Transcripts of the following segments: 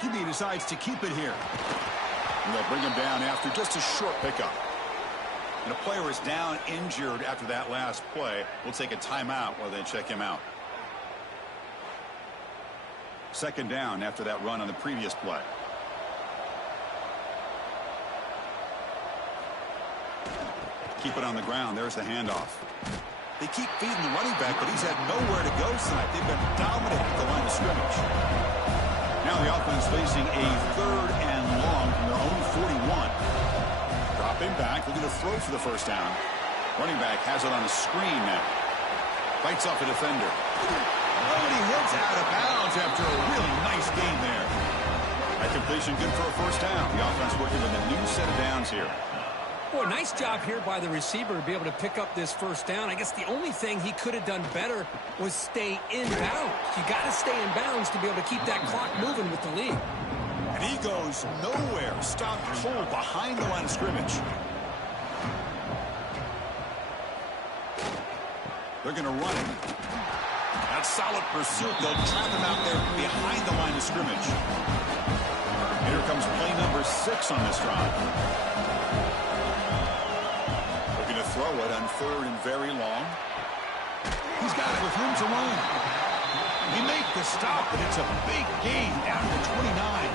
QB decides to keep it here. And they'll bring him down after just a short pickup. And a player is down injured after that last play. We'll take a timeout while they check him out. Second down after that run on the previous play. Keep it on the ground. There's the handoff. They keep feeding the running back, but he's had nowhere to go tonight. They've been dominant at the line of scrimmage. Now the offense facing a 3rd and long from their own 41. Dropping back, looking to throw for the first down. Running back has it on a screen now. Fights off a defender. Oh, and he hits out of bounds after a really nice gain there. That completion good for a first down. The offense working with a new set of downs here. Boy, nice job here by the receiver to be able to pick up this first down. I guess the only thing he could have done better was stay in bounds. You got to stay in bounds to be able to keep that clock moving with the lead. And he goes nowhere. Stopped cold behind the line of scrimmage. They're going to run it. That's solid pursuit. They'll trap him out there behind the line of scrimmage. Here comes play number 6 on this drive. Looking to throw it on 3rd and very long. He's got it with room to run. He makes the stop, but it's a big gain down to 29.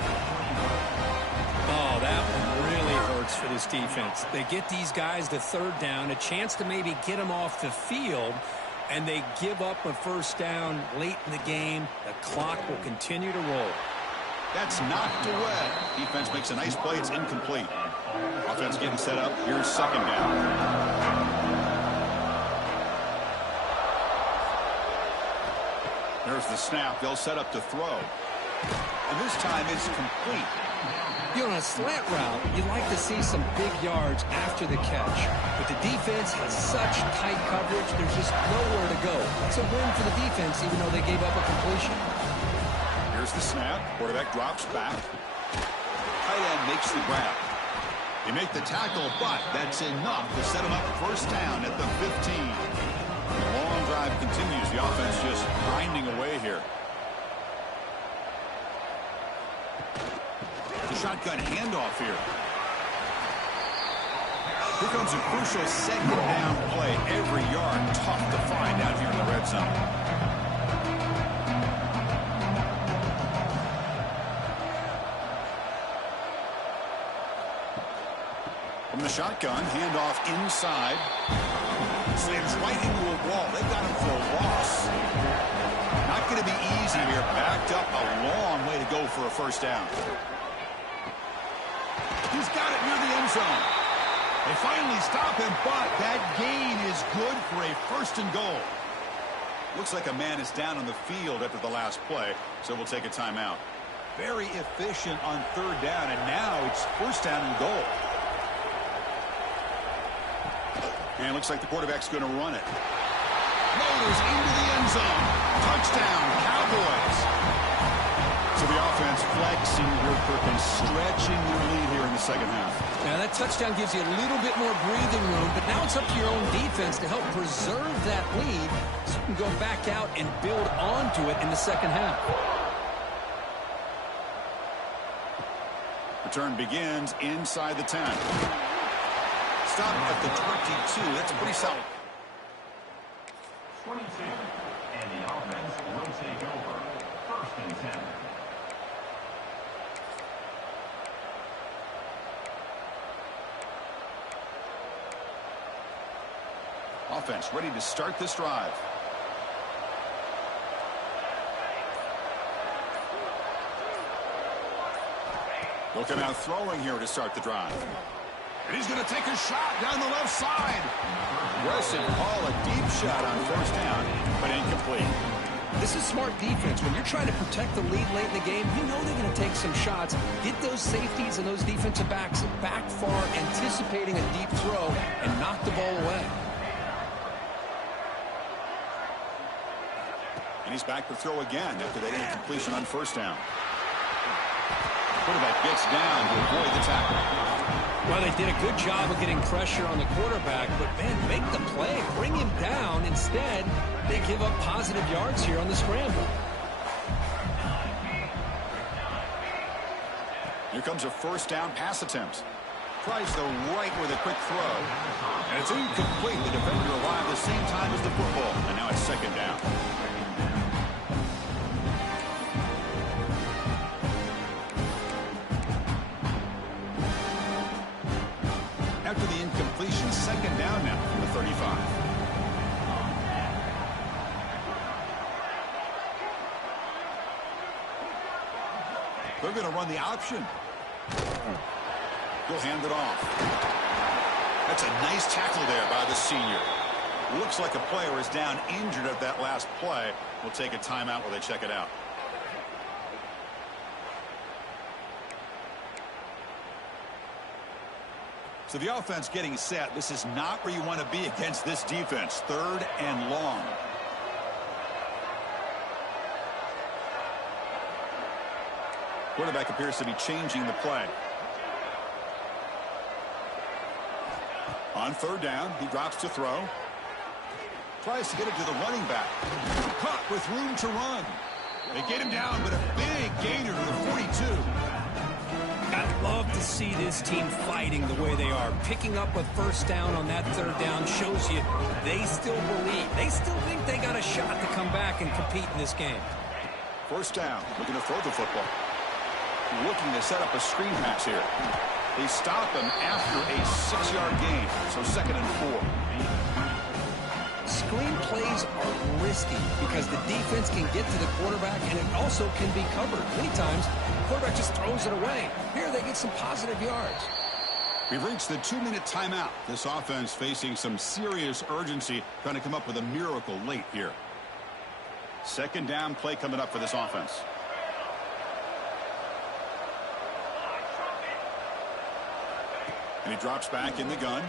Oh, that one really hurts for this defense. They get these guys to 3rd down, a chance to maybe get them off the field, and they give up a first down late in the game. The clock will continue to roll. That's knocked away. Defense makes a nice play. It's incomplete. Offense getting set up. Here's 2nd down. There's the snap. They'll set up to throw. And this time it's complete. You know, on a slant route, you'd like to see some big yards after the catch. But the defense has such tight coverage, there's just nowhere to go. It's a win for the defense, even though they gave up a completion. Here's the snap. Quarterback drops back. Tight end makes the grab. They make the tackle, but that's enough to set him up first down at the 15. The long drive continues. The offense just grinding away here. The shotgun handoff here. Here comes a crucial 2nd down play. Every yard tough to find out here in the red zone. From the shotgun, handoff inside. Slams right into a wall. They've got him for a loss. Not going to be easy here. Backed up a long way to go for a first down. He's got it near the end zone. They finally stop him, but that gain is good for a 1st and goal. Looks like a man is down on the field after the last play, so we'll take a timeout. Very efficient on 3rd down, and now it's 1st down and goal. And it looks like the quarterback's going to run it. Motors into the end zone. Touchdown, Cowboys. So the offense flexing here, Perkins, stretching your lead here in the 2nd half. Now that touchdown gives you a little bit more breathing room, but now it's up to your own defense to help preserve that lead so you can go back out and build onto it in the 2nd half. Return begins inside the 10. Stop at the 22. That's pretty solid. 22, and the offense will take over. 1st and 10. Offense ready to start this drive. They'll come out throwing here to start the drive. And he's going to take a shot down the left side. Aggressive call, a deep shot on 1st down, but incomplete. This is smart defense. When you're trying to protect the lead late in the game, you know they're going to take some shots, get those safeties and those defensive backs back far, anticipating a deep throw, and knock the ball away. And he's back to throw again after that incompletion on 1st down. Quarterback gets down to avoid the tackle. Well, they did a good job of getting pressure on the quarterback, but, man, make the play. Bring him down. Instead, they give up positive yards here on the scramble. Here comes a first down pass attempt. Tries the right with a quick throw. And it's incomplete. The defender arrived the same time as the football. And now it's second down. After the incompletion, second down now from the 35. They're going to run the option. He'll hand it off. That's a nice tackle there by the senior. Looks like a player is down injured at that last play. We'll take a timeout while they check it out. So the offense getting set. This is not where you want to be against this defense. Third and long. Quarterback appears to be changing the play. On third down, he drops to throw. Tries to get it to the running back. Caught with room to run. They get him down, but a big gainer to the 42. I'd love to see this team fighting the way they are. Picking up a first down on that third down shows you they still believe. They still think they got a shot to come back and compete in this game. First down, looking to throw the football. Looking to set up a screen pass here. They stop him after a 6-yard gain, so second and 4. Screen plays are risky because the defense can get to the quarterback and it also can be covered. Many times, the quarterback just throws it away. Here they get some positive yards. We've reached the 2-minute timeout. This offense facing some serious urgency, trying to come up with a miracle late here. Second down play coming up for this offense. And he drops back in the gun.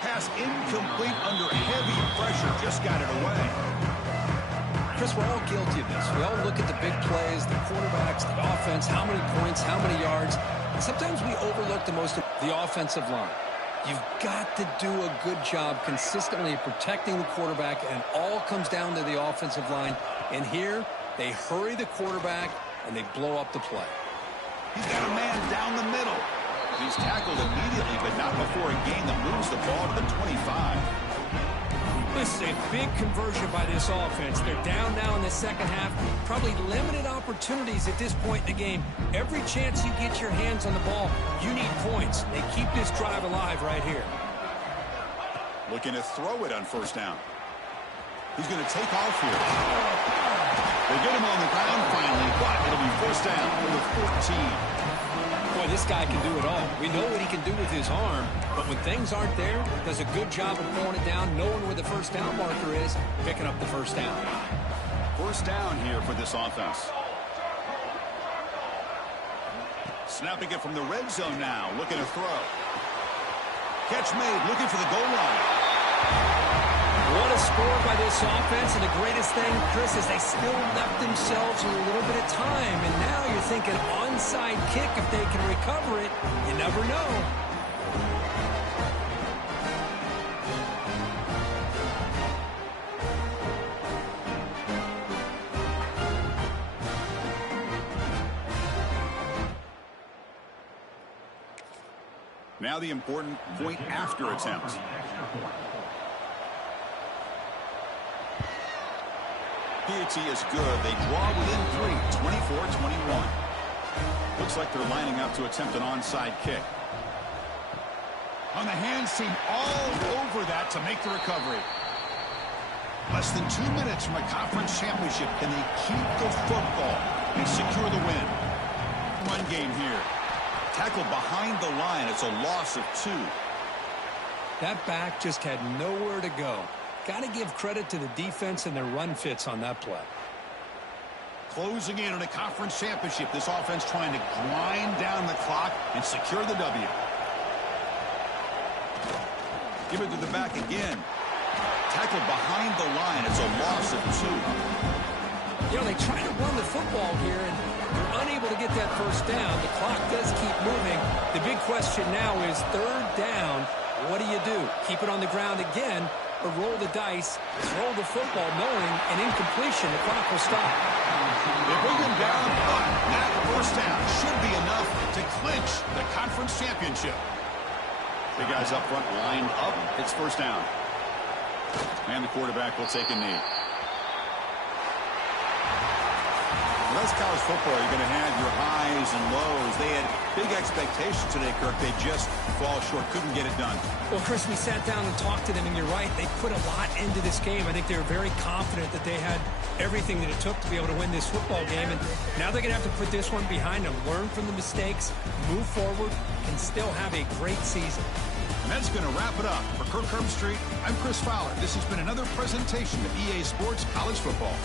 Pass incomplete under heavy pressure. Just got it away. Chris, we're all guilty of this. We all look at the big plays, the quarterbacks, the offense, how many points, how many yards. And sometimes we overlook the offensive line. You've got to do a good job consistently protecting the quarterback, and it all comes down to the offensive line. And here, they hurry the quarterback, and they blow up the play. He's got a man down the middle. He's tackled immediately, but not before a gain that moves the ball to the 25. This is a big conversion by this offense. They're down now in the second half. Probably limited opportunities at this point in the game. Every chance you get your hands on the ball, you need points. They keep this drive alive right here. Looking to throw it on first down. He's going to take off here. They get him on the ground finally, but it'll be first down from the 14. Boy, this guy can do it all. We know what he can do with his arm, but when things aren't there, does a good job of throwing it down, knowing where the first down marker is, picking up the first down. First down here for this offense. Snapping it from the red zone now, looking to throw. Catch made, looking for the goal line. What a score by this offense, and the greatest thing, Chris, is they still left themselves with a little bit of time, and now you're thinking onside kick if they can recover it. You never know. Now the important point after attempt. PAT is good. They draw within 3, 24-21. Looks like they're lining up to attempt an onside kick. On the hands team all over that to make the recovery. Less than 2 minutes from a conference championship. Can they keep the football and secure the win? Run game here. Tackled behind the line. It's a loss of 2. That back just had nowhere to go. Got to give credit to the defense and their run fits on that play. Closing in on a conference championship. This offense trying to grind down the clock and secure the W. Give it to the back again. Tackled behind the line. It's a loss of 2. You know, they try to run the football here, and they're unable to get that first down. The clock does keep moving. The big question now is third down. What do you do? Keep it on the ground again, or roll the dice, throw the football knowing an incompletion, the clock will stop. They bring them down, but that first down should be enough to clinch the conference championship. The guys up front lined up. It's first down. And the quarterback will take a knee. Well, that's college football. You're going to have your highs and lows. They had big expectations today, Kirk. They just fall short. Couldn't get it done. Well, Chris, we sat down and talked to them, and you're right. They put a lot into this game. I think they were very confident that they had everything that it took to be able to win this football game. And now they're going to have to put this one behind them, learn from the mistakes, move forward, and still have a great season. And that's going to wrap it up. For Kirk Herbstreit, I'm Chris Fowler. This has been another presentation of EA Sports College Football.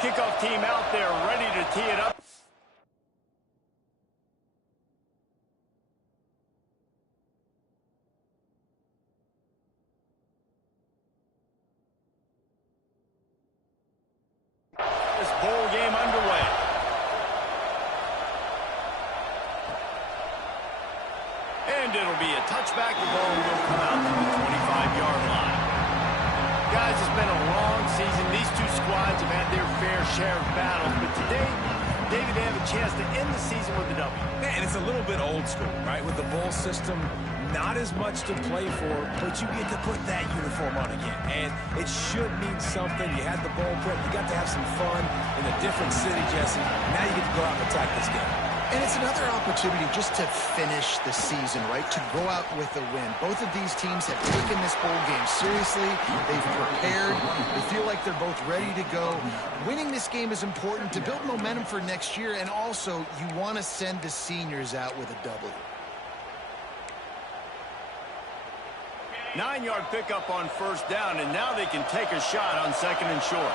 Kickoff team out there ready to tee it up. This bowl game underway. And it'll be a touchback. The ball will come out to the 25-yard line. Guys, it's been a long season. These two squads have had their fair share of battles, but today, David, they have a chance to end the season with a W. And it's a little bit old school, right? With the bowl system, not as much to play for, but you get to put that uniform on again. And it should mean something. You had the bowl prep. You got to have some fun in a different city, Jesse. Now you get to go out and attack this game. And it's another opportunity just to finish the season, right? To go out with a win. Both of these teams have taken this bowl game seriously. They've prepared. They feel like they're both ready to go. Winning this game is important to build momentum for next year, and also you want to send the seniors out with a W. 9-yard pickup on first down, and now they can take a shot on second and short.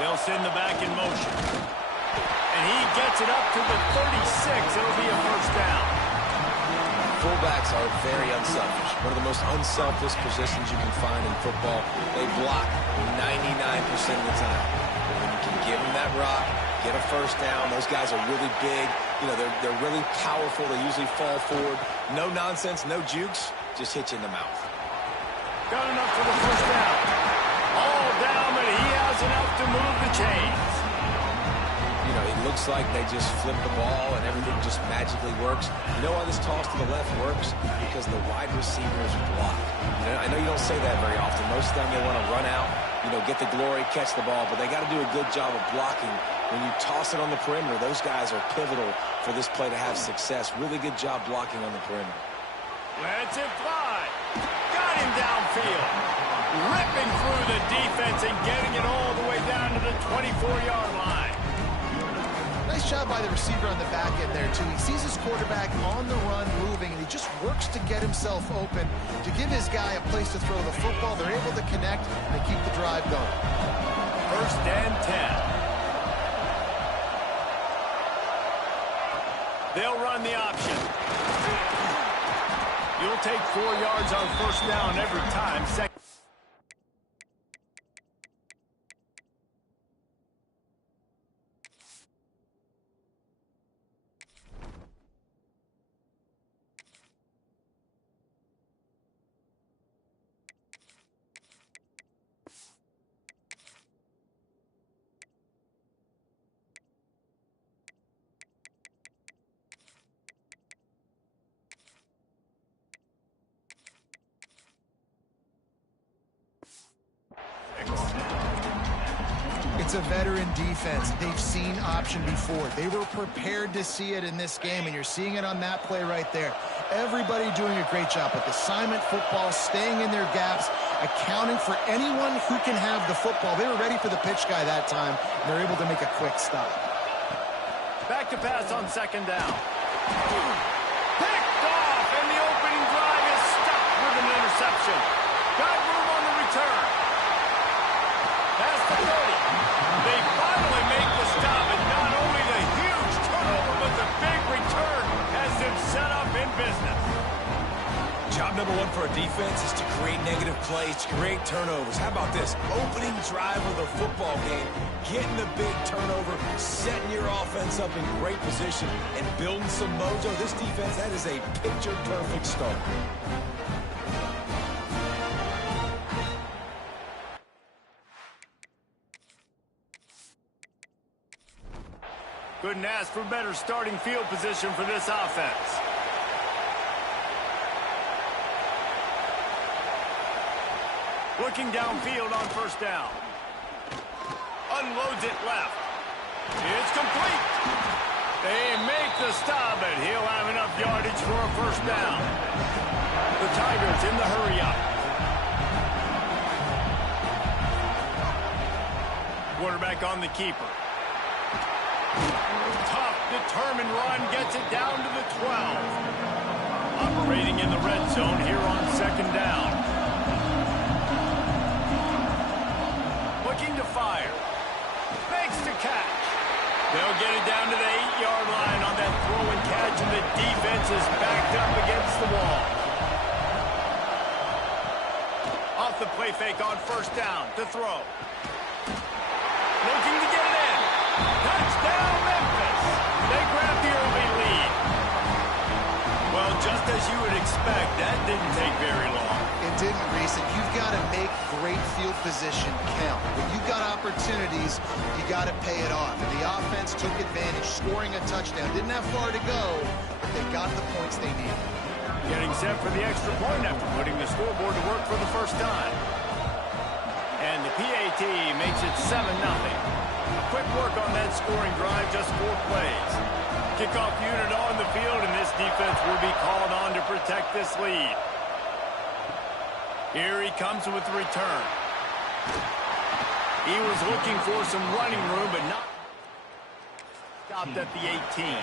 They'll send the back in motion. And he gets it up to the 36. It'll be a first down. Fullbacks are very unselfish. One of the most unselfish positions you can find in football. They block 99% of the time. But when you can give them that rock, get a first down. Those guys are really big. You know, they're really powerful. They usually fall forward. No nonsense, no jukes. Just hit you in the mouth. Got enough for the first down. All down, but he has enough to move the chains. You know, it looks like they just flip the ball and everything just magically works. You know why this toss to the left works? Because the wide receivers block. You know, I know you don't say that very often. Most of the time they want to run out, you know, get the glory, catch the ball, but they got to do a good job of blocking. When you toss it on the perimeter, those guys are pivotal for this play to have success. Really good job blocking on the perimeter. Lets it fly. Got him downfield. Ripping through the defense and getting it all the way down to the 24-yard line. Nice job by the receiver on the back end there, too. He sees his quarterback on the run moving, and he just works to get himself open to give his guy a place to throw the football. They're able to connect, and they keep the drive going. 1st and 10. They'll run the option. You'll take 4 yards on first down every time. It's a veteran defense. They've seen option before. They were prepared to see it in this game, and you're seeing it on that play right there. Everybody doing a great job with assignment football, staying in their gaps, accounting for anyone who can have the football. They were ready for the pitch guy that time, and they're able to make a quick stop. Back to pass on 2nd down. Picked off, and the opening drive is stopped with an interception. Got room on the return. Past the 30. They finally make the stop, and not only the huge turnover, but the big return has them set up in business. Job number 1 for a defense is to create negative plays, to create turnovers. How about this? Opening drive of the football game, getting the big turnover, setting your offense up in great position, and building some mojo. This defense, that is a picture-perfect start. Couldn't ask for better starting field position for this offense. Looking downfield on first down. Unloads it left. It's complete. They make the stop, but he'll have enough yardage for a first down. The Tigers in the hurry up. Quarterback on the keeper. Tough, determined run gets it down to the 12. Operating in the red zone here on 2nd down. Looking to fire. Makes the catch. They'll get it down to the 8-yard line on that throw and catch, and the defense is backed up against the wall. Off the play fake on first down to throw. Looking to get it in. Touchdown, Memphis. They grab the early lead. Well, just as you would expect, that didn't take very long. It didn't, Reese, and you've got to make great field position count. When you've got opportunities, you got to pay it off. And the offense took advantage, scoring a touchdown. Didn't have far to go, but they got the points they needed. Getting set for the extra point after putting the scoreboard to work for the first time. And the PAT makes it 7-0. Quick work on that scoring drive, just 4 plays. Kickoff unit on the field, and this defense will be called on to protect this lead. Here he comes with the return. He was looking for some running room, but not stopped at the 18.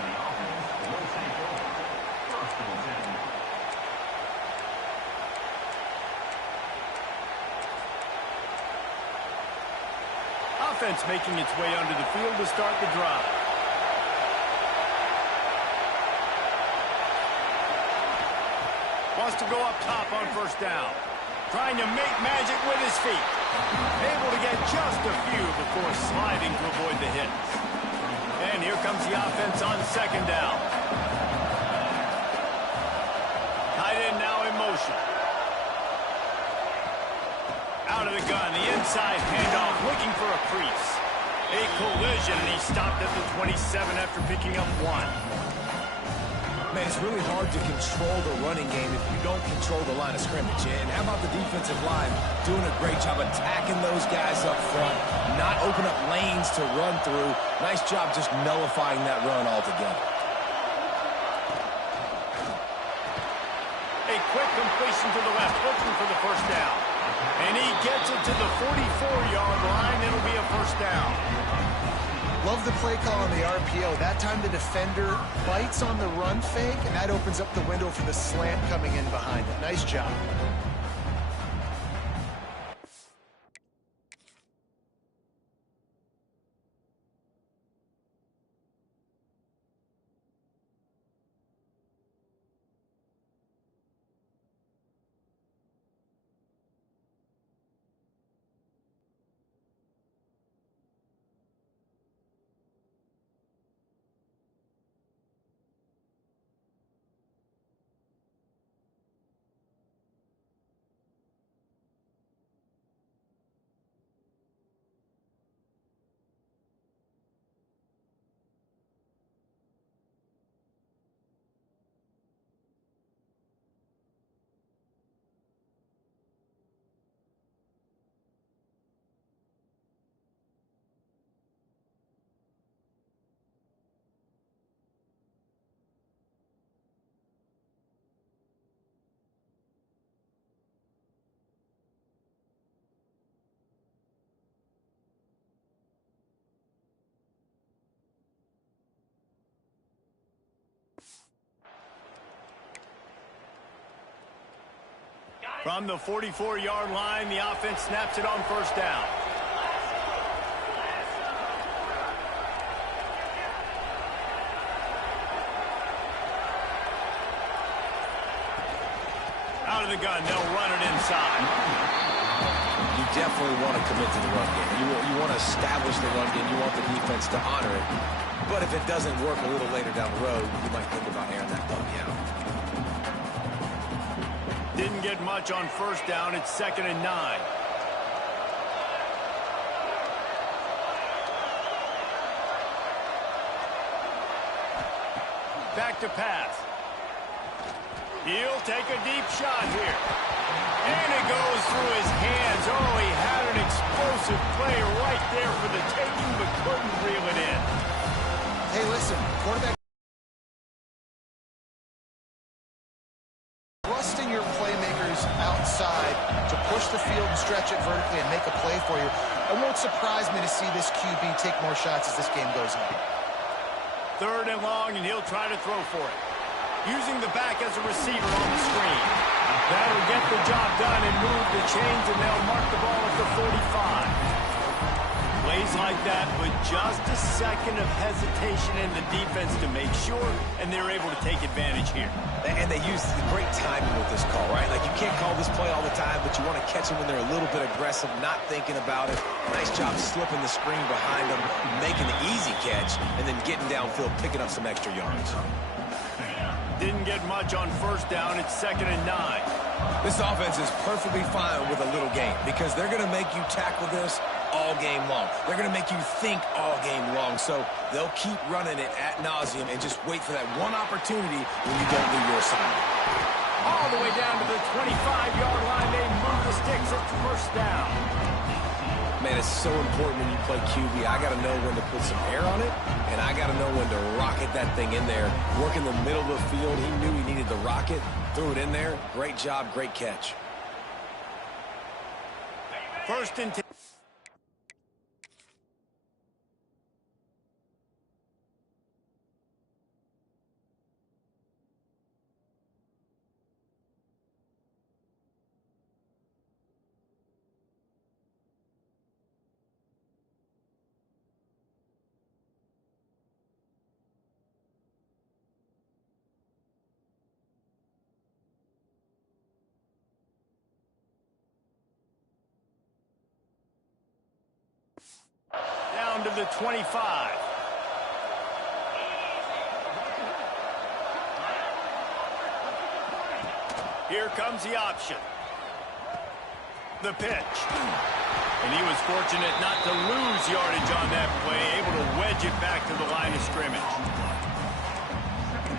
Offense making its way onto the field to start the drive. Wants to go up top on first down. Trying to make magic with his feet. Able to get just a few before sliding to avoid the hits. And here comes the offense on second down. Tight end now in motion. Out of the gun, the inside handoff, looking for a crease. A collision, and he stopped at the 27 after picking up 1. Man, it's really hard to control the running game if you don't control the line of scrimmage. And how about the defensive line doing a great job attacking those guys up front, not open up lanes to run through. Nice job just nullifying that run altogether. A quick completion to the left, looking for the first down. And he gets it to the 44-yard line. It'll be a first down. Love the play call on the RPO. That time the defender bites on the run fake, and that opens up the window for the slant coming in behind it. Nice job. From the 44-yard line, the offense snaps it on first down. Out of the gun, they'll run it inside. You definitely want to commit to the run game. You want to establish the run game. You want the defense to honor it. But if it doesn't work a little later down the road, you might think about airing that dummy out. Didn't get much on first down. It's 2nd and 9. Back to pass. He'll take a deep shot here. And it goes through his hands. Oh, he had an explosive play right there for the taking, but couldn't reel it in. Hey, listen, quarterback. Trusting your playmakers outside to push the field and stretch it vertically and make a play for you. It won't surprise me to see this QB take more shots as this game goes on. 3rd and long, and he'll try to throw for it. Using the back as a receiver on the screen. That'll get the job done and move the chains, and they'll mark the ball at the 45. Plays like that with just a second of hesitation in the defense to make sure, and they're able to take advantage here. And they use great timing with this call, right? Like, you can't call this play all the time, but you want to catch them when they're a little bit aggressive, not thinking about it. Nice job slipping the screen behind them, making the easy catch, and then getting downfield, picking up some extra yards. Didn't get much on first down. It's 2nd and 9. This offense is perfectly fine with a little game because they're going to make you tackle this all game long. They're going to make you think all game long. So they'll keep running it ad nauseum and just wait for that one opportunity when you don't do your assignment. All the way down to the 25-yard line. They move the sticks at first down. Man, it's so important when you play QB. I got to know when to put some air on it, and I got to know when to rocket that thing in there. Work in the middle of the field. He knew he needed the rocket. Threw it in there. Great job, great catch. 1st and 10. Down to the 25. Here comes the option. The pitch. And he was fortunate not to lose yardage on that play, able to wedge it back to the line of scrimmage.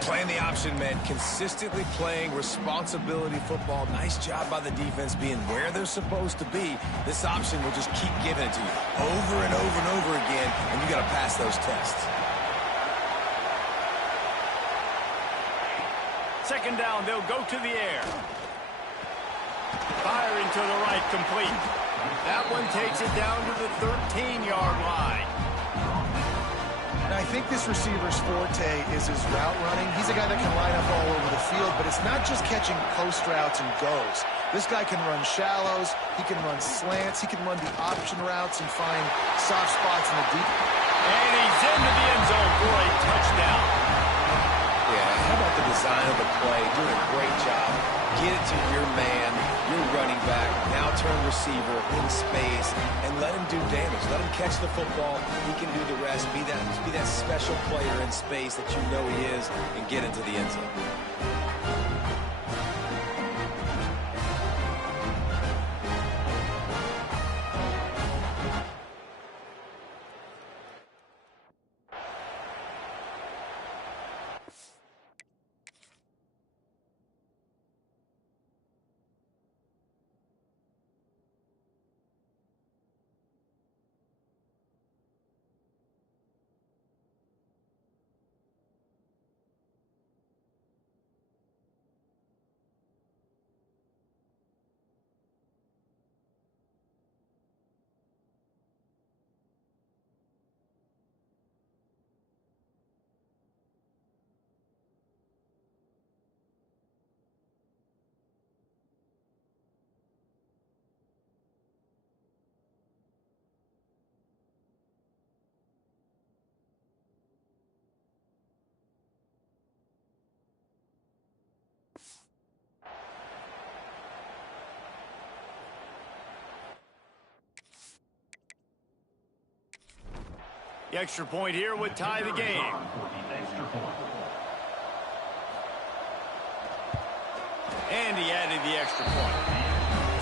Playing the option meant consistently playing responsibility football. Nice job by the defense being where they're supposed to be. This option will just keep giving it to you over and over and over again, and you got to pass those tests. Second down, they'll go to the air. Firing to the right, complete. That one takes it down to the 13-yard line. Now, I think this receiver's forte is his route running. He's a guy that can line up all over the field, but it's not just catching post routes and goes. This guy can run shallows, he can run slants, he can run the option routes and find soft spots in the deep. And he's into the end zone for a touchdown. Yeah, how about the design of the play? Doing a great job. Get it to your man, your running back, now turn receiver in space, and let him do damage. Let him catch the football. He can do the rest. Be that special player in space that you know he is, and get into the end zone. The extra point here would tie the game. And he added the extra point.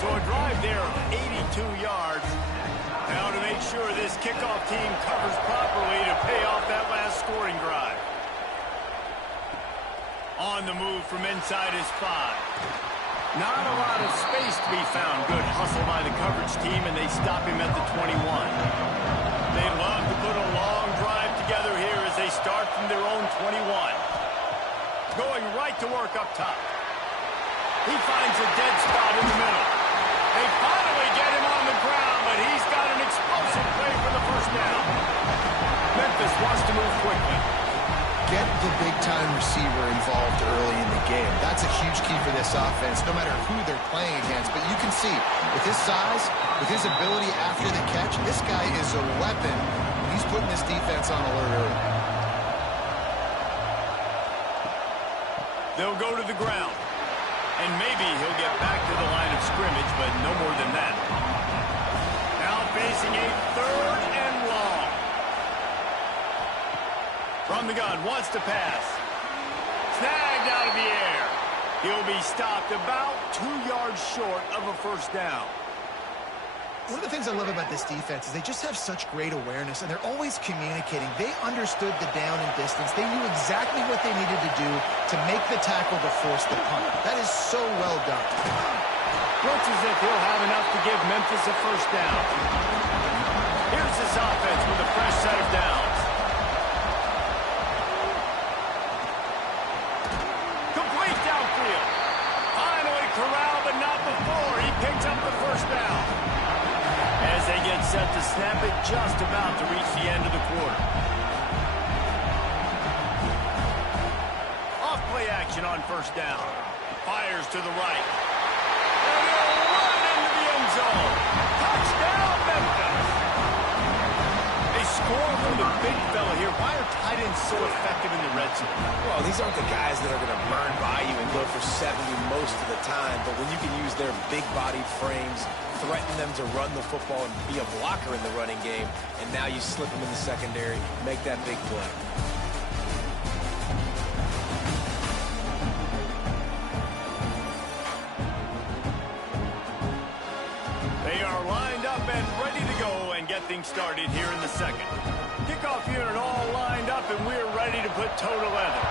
So a drive there of 82 yards. Now to make sure this kickoff team covers properly to pay off that last scoring drive. On the move from inside his 5. Not a lot of space to be found. Good hustle by the coverage team, and they stop him at the 21. They love to put a long drive together here as they start from their own 21. Going right to work up top. He finds a dead spot in the middle. They finally get him on the ground, but he's got an explosive play for the first down. Memphis wants to move quickly. Get the big-time receiver involved early in the game. That's a huge key for this offense, no matter who they're playing against. But you can see, with his size, with his ability after the catch, this guy is a weapon. He's putting this defense on alert early. They'll go to the ground. And maybe he'll get back to the line of scrimmage, but no more than that. Now facing a 3rd and long. From the gun, wants to pass. Snagged out of the air. He'll be stopped about 2 yards short of a first down. One of the things I love about this defense is they just have such great awareness, and they're always communicating. They understood the down and distance. They knew exactly what they needed to do to make the tackle to force the punt. That is so well done. Looks as if he'll have enough to give Memphis a first down. Here's this offense with a fresh set of downs. Complete downfield. Finally corralled, but not before. He picks up the first down. As they get set to snap it, just about to reach the end of the quarter. Off-play action on first down. Fires to the right. And he'll run into the end zone. Touchdown, Memphis! They score from the big fella here. Why are tight ends so effective in the red zone? Well, these aren't the guys that are going to burn by you and go for 70 most of the time, but when you can use their big-bodied frames, threaten them to run the football and be a blocker in the running game, and now you slip them in the secondary, make that big play. get things started here in the second. Kickoff unit all lined up, and we're ready to put toe to leather.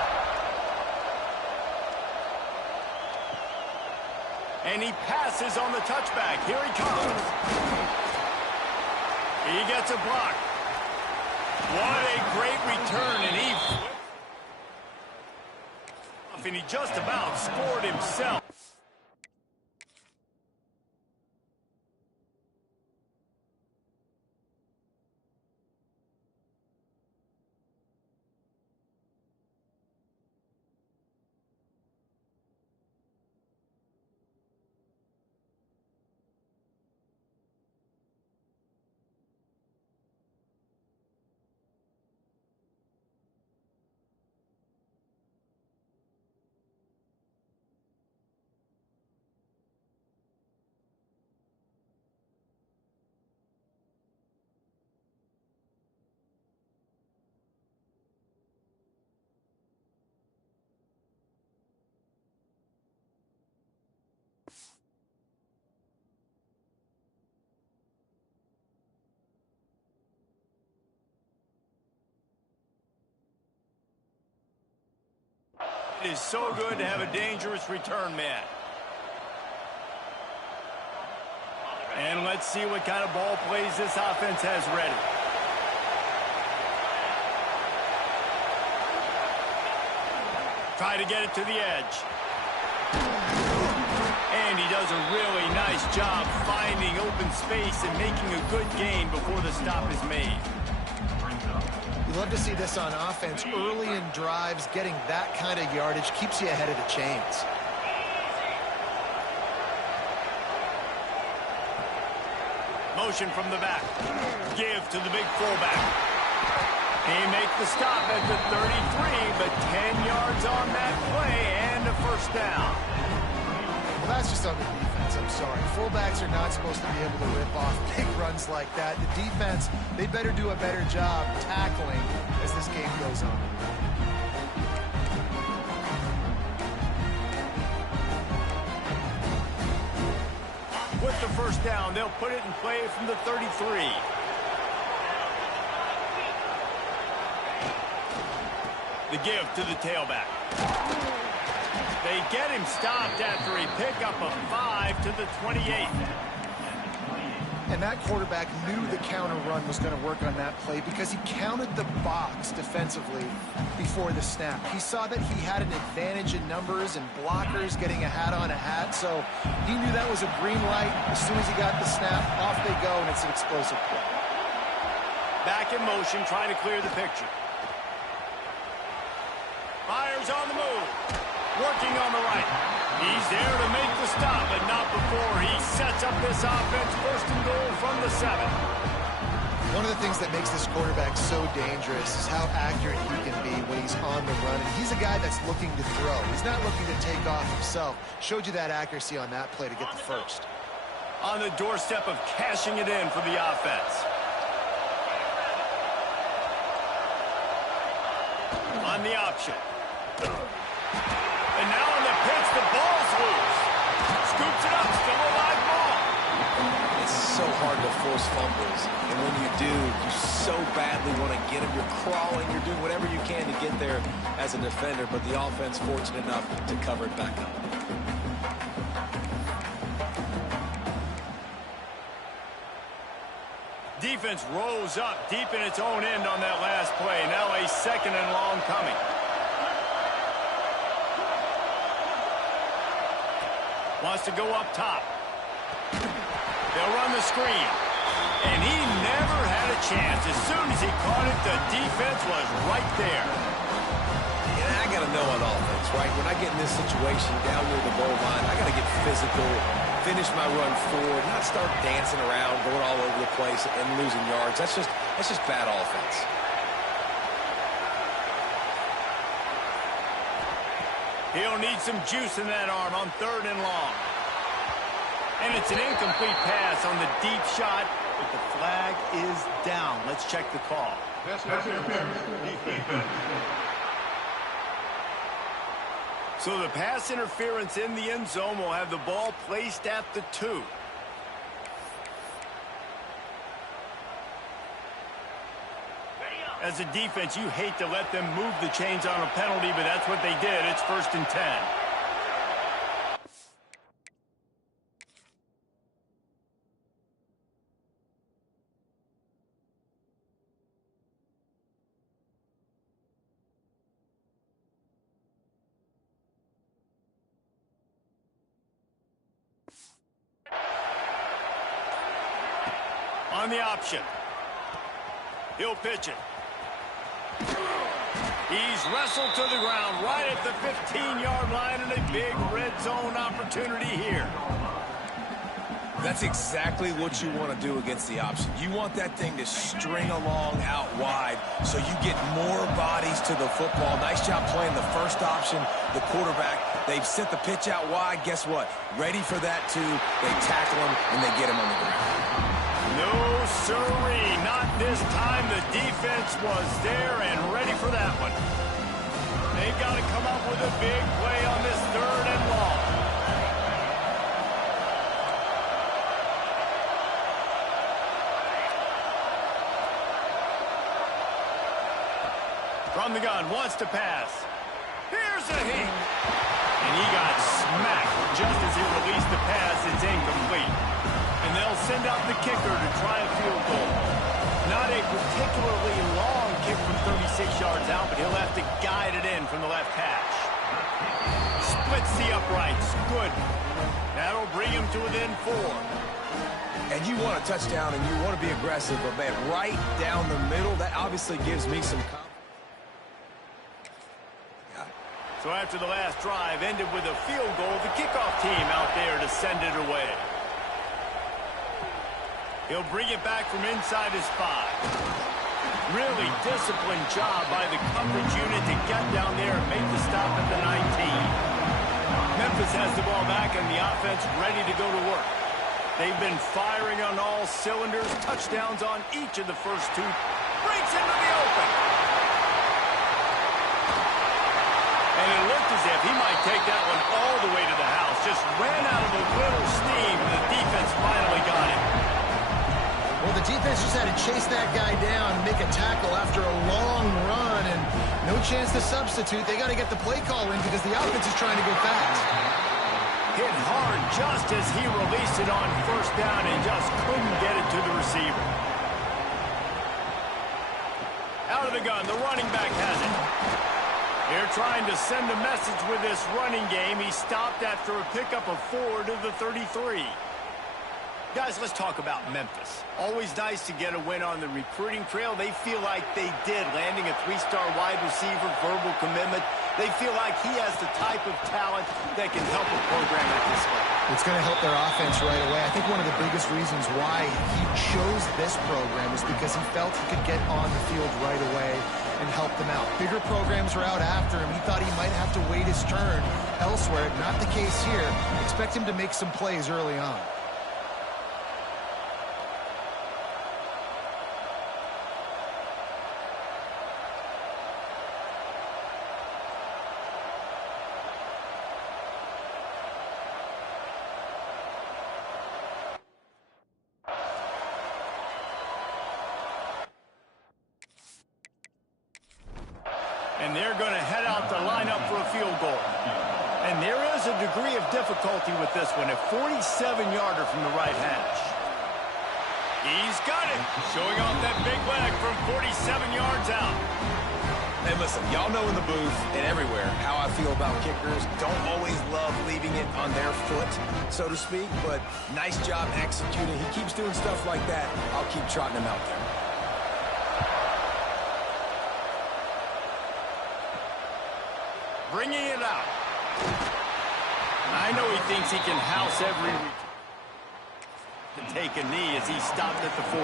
And he passes on the touchback. Here he comes. He gets a block. What a great return, and he just about scored himself. It is so good to have a dangerous return man. And let's see what kind of ball plays this offense has ready. Try to get it to the edge. And he does a really nice job finding open space and making a good gain before the stop is made. You love to see this on offense. Early in drives, getting that kind of yardage keeps you ahead of the chains. Motion from the back. Give to the big fullback. He makes the stop at the 33, but 10 yards on that play and a first down. Well, that's just on the defense. I'm sorry. Fullbacks are not supposed to be able to rip off big runs like that. The defense, they better do a better job tackling as this game goes on. With the first down, they'll put it in play from the 33. The give to the tailback. They get him stopped after a pickup of 5 to the 28. And that quarterback knew the counter run was going to work on that play because he counted the box defensively before the snap. He saw that he had an advantage in numbers and blockers getting a hat on a hat, so he knew that was a green light. As soon as he got the snap, off they go, and it's an explosive play. Back in motion, trying to clear the picture. Fires on the move. Working on the right. He's there to make the stop, but not before he sets up this offense. First and goal from the 7. One of the things that makes this quarterback so dangerous is how accurate he can be when he's on the run. And he's a guy that's looking to throw. He's not looking to take off himself. Showed you that accuracy on that play to get the first. On the doorstep of cashing it in for the offense. On the option. And now on the pitch, the ball's loose. Scoops it up, still a live ball. It's so hard to force fumbles, and when you do, you so badly want to get them. You're crawling, you're doing whatever you can to get there as a defender, but the offense fortunate enough to cover it back up. Defense rose up deep in its own end on that last play. Now a second and long coming. Wants to go up top. They'll run the screen. And he never had a chance. As soon as he caught it, the defense was right there. And I got to know on offense, right? When I get in this situation down near the goal line, I got to get physical, finish my run forward, not start dancing around, going all over the place and losing yards. That's just bad offense. He'll need some juice in that arm on 3rd and long. And it's an incomplete pass on the deep shot, but the flag is down. Let's check the call. So the pass interference in the end zone will have the ball placed at the 2. As a defense, you hate to let them move the chains on a penalty, but that's what they did. It's 1st and 10. On the option. He'll pitch it. He's wrestled to the ground right at the 15-yard line, and a big red zone opportunity here. That's exactly what you want to do against the option. You want that thing to string along out wide so you get more bodies to the football. Nice job playing the first option, the quarterback. They've sent the pitch out wide. Guess what? Ready for that, too. They tackle him, and they get him on the ground. No, sirree. Not this time. The defense was there and ready for that one. They've got to come up with a big play on this 3rd and long. From the gun, wants to pass. Here's a hit. And he got smacked just as he released the pass. It's incomplete. And they'll send out the kicker to try a field goal. Not a particularly long kick from 36 yards out, but he'll have to guide it in from the left hash. Splits the uprights. Good. That'll bring him to within 4. And you want a touchdown, and you want to be aggressive, but, man, right down the middle, that obviously gives me some confidence. So after the last drive ended with a field goal, the kickoff team out there to send it away. He'll bring it back from inside his 5. Really disciplined job by the coverage unit to get down there and make the stop at the 19. Memphis has the ball back and the offense ready to go to work. They've been firing on all cylinders, touchdowns on each of the first 2. Breaks into the open. And it looked as if he might take that one all the way to the house. Just ran out of a little steam, and the defense finally got it. Well, the defense just had to chase that guy down and make a tackle after a long run, and no chance to substitute. They got to get the play call in because the offense is trying to go fast. Hit hard just as he released it on 1st down and just couldn't get it to the receiver. Out of the gun, the running back has it. They're trying to send a message with this running game. He stopped after a pickup of 4 to the 33. Guys, let's talk about Memphis. Always nice to get a win on the recruiting trail. They feel like they did, landing a 3-star wide receiver, verbal commitment. They feel like he has the type of talent that can help a program at this level. It's going to help their offense right away. I think one of the biggest reasons why he chose this program is because he felt he could get on the field right away and help them out. Bigger programs were out after him. He thought he might have to wait his turn elsewhere. Not the case here. Expect him to make some plays early on. And they're going to head out to line up for a field goal. And there is a degree of difficulty with this one, a 47-yarder from the right hash. He's got it, showing off that big leg from 47 yards out. And listen, y'all know in the booth and everywhere how I feel about kickers. Don't always love leaving it on their foot, so to speak, but nice job executing. He keeps doing stuff like that. I'll keep trotting him out there. Bringing it out. I know he thinks he can house every return. To take a knee as he stopped at the 14.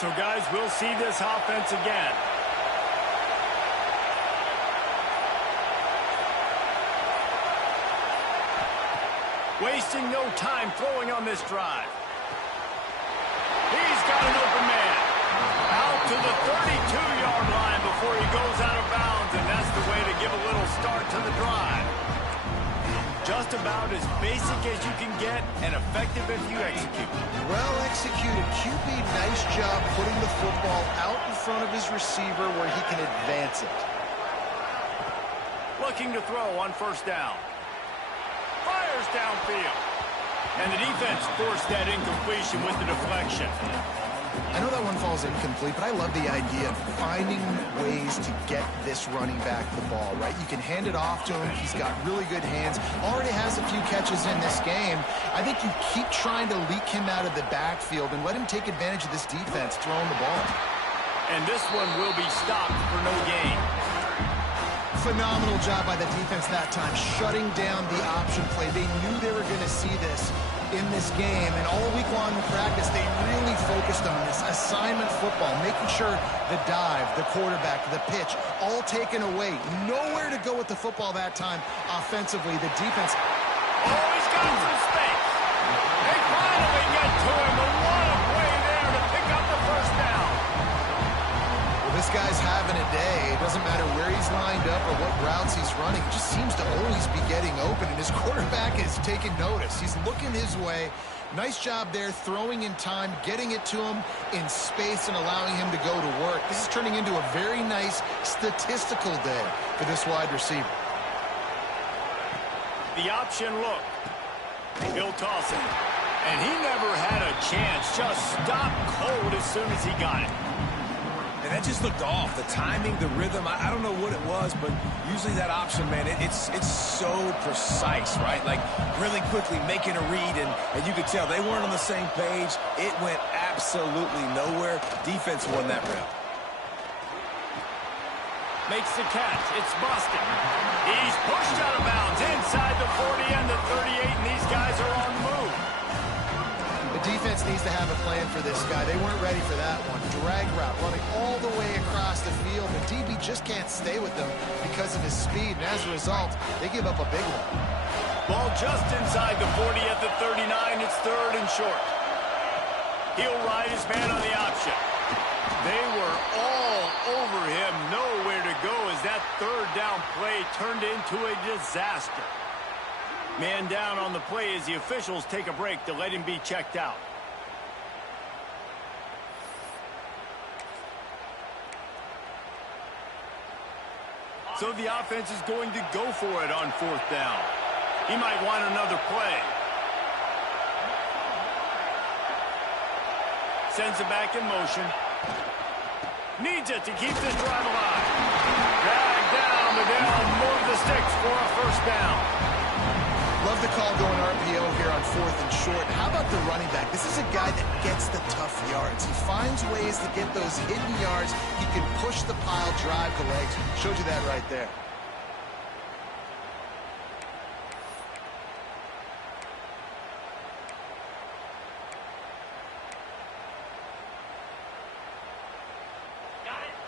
So, guys, we'll see this offense again. Wasting no time throwing on this drive. He's got an open man. Out to the 32-yard line before he goes out of bounds, and that's the way to give a little start to the drive. Just about as basic as you can get and effective if you execute. Well executed. QB, nice job putting the football out in front of his receiver where he can advance it. Looking to throw on first down. Fires downfield. And the defense forced that incompletion with the deflection. I know that one falls incomplete, but I love the idea of finding ways to get this running back the ball, right? You can hand it off to him. He's got really good hands. Already has a few catches in this game. I think you keep trying to leak him out of the backfield and let him take advantage of this defense throwing the ball. And this one will be stopped for no gain. Phenomenal job by the defense that time, shutting down the option play. They knew they were going to see this in this game, and all week long in practice, they really focused on this assignment football, making sure the dive, the quarterback, the pitch, all taken away. Nowhere to go with the football that time offensively. The defense... Oh, he's got some space. They finally get to him, and what a play there to pick up the first down. Well, this guy's having a day. It doesn't matter where he's lined up or what routes he's running. He just seems to always be getting open, and his quarterback is taking notice. He's looking his way. Nice job there, throwing in time, getting it to him in space and allowing him to go to work. This is turning into a very nice statistical day for this wide receiver. The option look. He'll toss it. And he never had a chance. Just stopped cold as soon as he got it. And that just looked off. The timing, the rhythm, I don't know what it was, but usually that option, man, it's so precise, right? Like really quickly making a read, and you could tell they weren't on the same page. It went absolutely nowhere. Defense won that round. Makes the catch. It's Boston. He's pushed out of bounds inside the 40 and the 38, and these guys are on the move. The defense needs to have a plan for this guy. They weren't ready for that one. Drag route, running all the way across the field. The DB just can't stay with them because of his speed, and as a result, they give up a big one. Ball just inside the 40 at the 39. It's third and short. He'll ride his man on the option. They were all over him. Nowhere to go as that third down play turned into a disaster. Man down on the play as the officials take a break to let him be checked out. So the offense is going to go for it on fourth down. He might want another play. Sends it back in motion. Needs it to keep this drive alive. Dragged down, but they'll move the sticks for a first down. Love the call going RPO here on fourth and short. How about the running back? This is a guy that gets the tough yards. He finds ways to get those hidden yards. He can push the pile, drive the legs. Showed you that right there.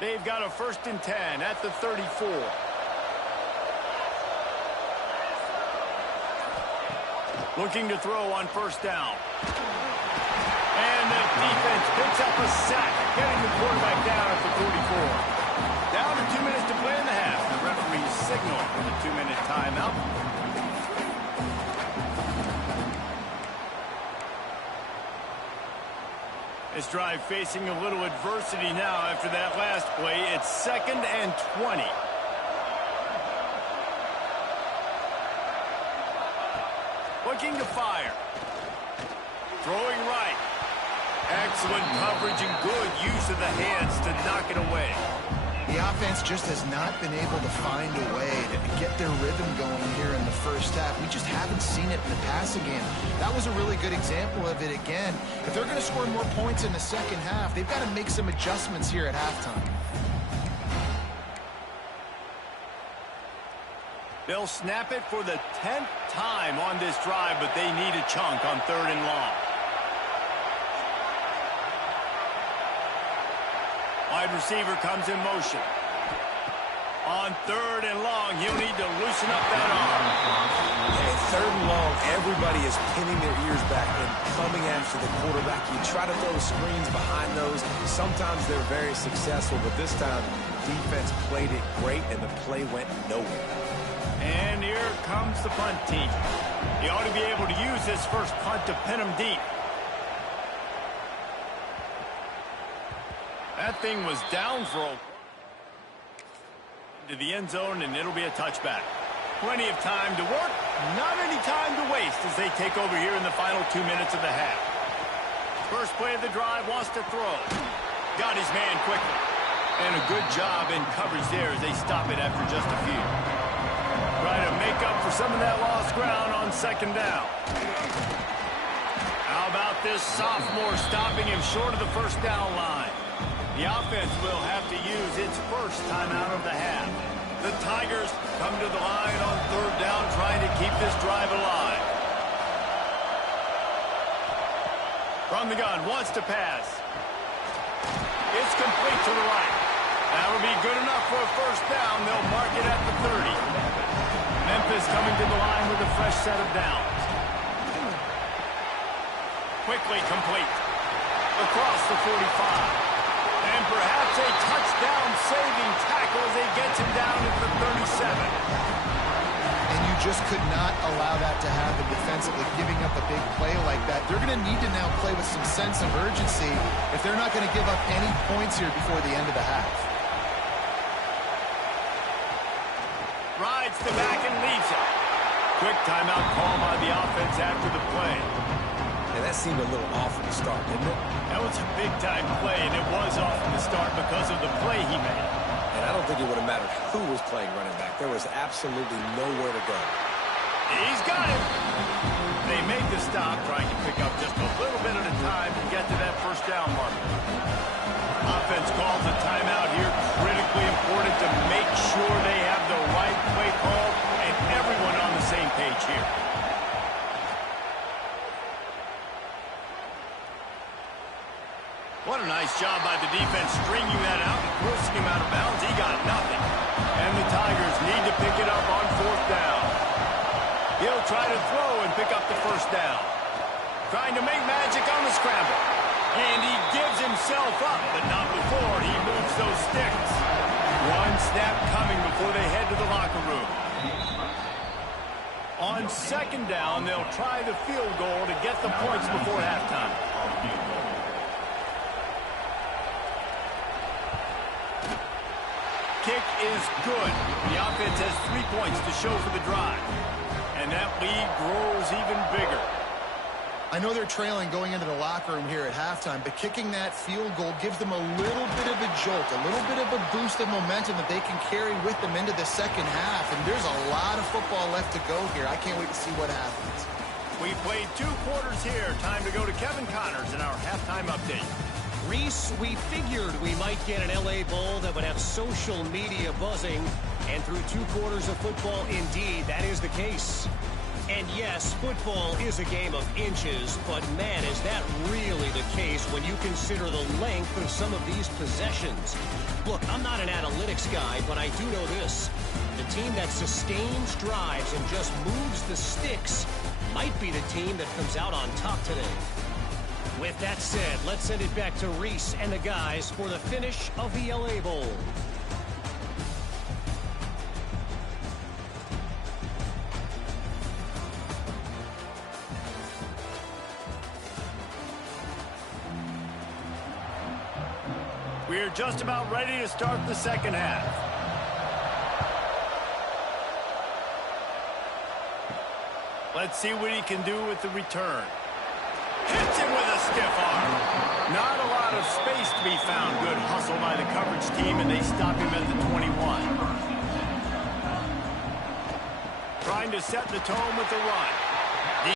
They've got a 1st and 10 at the 34. Looking to throw on first down. And the defense picks up a sack, getting the quarterback down at the 44. Down to 2 minutes to play in the half. The referee signal for the 2-minute timeout. This drive facing a little adversity now after that last play. It's 2nd and 20. Looking to fire. Throwing right. Excellent coverage and good use of the hands to knock it away. The offense just has not been able to find a way to get their rhythm going here in the first half. We just haven't seen it in the passing game. That was a really good example of it again. If they're going to score more points in the second half, they've got to make some adjustments here at halftime. They'll snap it for the 10th time on this drive, but they need a chunk on 3rd and long. Wide receiver comes in motion. On 3rd and long, he'll need to loosen up that arm. And 3rd and long, everybody is pinning their ears back and coming after the quarterback. You try to throw screens behind those. Sometimes they're very successful, but this time, defense played it great, and the play went nowhere. And here comes the punt team. He ought to be able to use this first punt to pin him deep. That thing was down for a to the end zone, and it'll be a touchback. Plenty of time to work, not any time to waste as they take over here in the final 2 minutes of the half. First play of the drive, wants to throw. Got his man quickly. And a good job in coverage there as they stop it after just a few. Try to make up for some of that lost ground on 2nd down. How about this sophomore stopping him short of the 1st down line? The offense will have to use its first timeout of the half. The Tigers come to the line on 3rd down, trying to keep this drive alive. From the gun, wants to pass. It's complete to the right. That'll be good enough for a 1st down. They'll mark it at the 30. Memphis coming to the line with a fresh set of downs. Quickly complete. Across the 45. And perhaps a touchdown-saving tackle as they get him down at the 37. And you just could not allow that to happen defensively, giving up a big play like that. They're going to need to now play with some sense of urgency if they're not going to give up any points here before the end of the half. Rides the back and leaves it. Quick timeout call by the offense after the play. And that seemed a little off at the start, didn't it? That was a big-time play, and it was off at the start because of the play he made. And I don't think it would have mattered who was playing running back. There was absolutely nowhere to go. He's got it. They make the stop, trying to pick up just a little bit at a time to get to that 1st down marker. Offense calls a timeout here. Critically important to make sure they have the right play call and everyone on the same page here. What a nice job by the defense stringing that out and forcing him out of bounds. He got nothing. And the Tigers need to pick it up on 4th down. He'll try to throw and pick up the 1st down. Trying to make magic on the scramble. And he gives himself up, but not before he moves those sticks. One snap coming before they head to the locker room. On 2nd down, they'll try the field goal to get the points before halftime. Kick is good. The offense has 3 points to show for the drive. And that lead grows even bigger. I know they're trailing going into the locker room here at halftime, but kicking that field goal gives them a little bit of a jolt, a little bit of a boost of momentum that they can carry with them into the 2nd half. And there's a lot of football left to go here. I can't wait to see what happens. We played 2 quarters here. Time to go to Kevin Connors in our halftime update. Reese, we figured we might get an LA Bowl that would have social media buzzing, and through 2 quarters of football, indeed, that is the case. And yes, football is a game of inches, but man, is that really the case when you consider the length of some of these possessions. Look, I'm not an analytics guy, but I do know this. The team that sustains drives and just moves the sticks might be the team that comes out on top today. With that said, let's send it back to Reese and the guys for the finish of the LA Bowl. We're just about ready to start the 2nd half. Let's see what he can do with the return. Hits him with a stiff arm. Not a lot of space to be found. Good hustle by the coverage team, and they stop him at the 21. Trying to set the tone with the run.